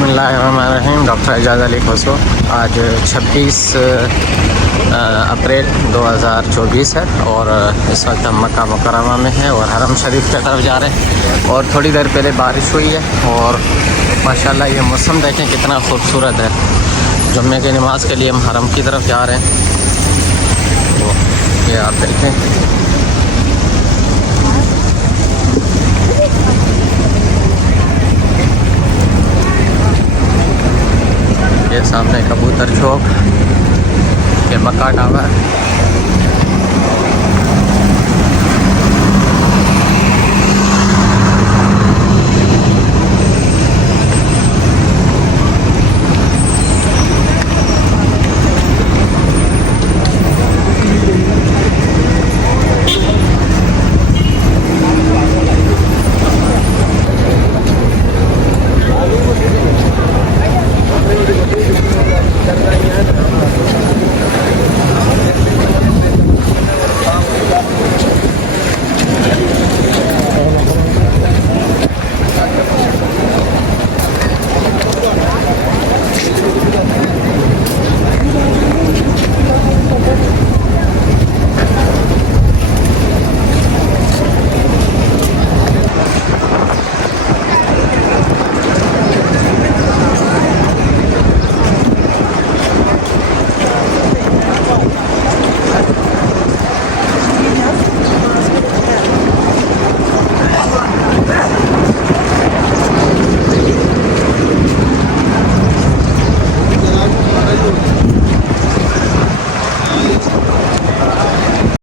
बिस्मिल्लाहिर्रहमानिर्रहीम। डॉक्टर एजाज़ अली खसरो। आज 26 अप्रैल 2024 है और इस वक्त हम मक्का मुकर्रमा में हैं और हरम शरीफ की तरफ जा रहे हैं। और थोड़ी देर पहले बारिश हुई है और माशाल्लाह ये मौसम देखें कितना खूबसूरत है। जुम्मे की नमाज़ के लिए हम हरम की तरफ जा रहे हैं। तो ये आप देखें, ये सामने कबूतर चौक, ये मक्का ढाबा है।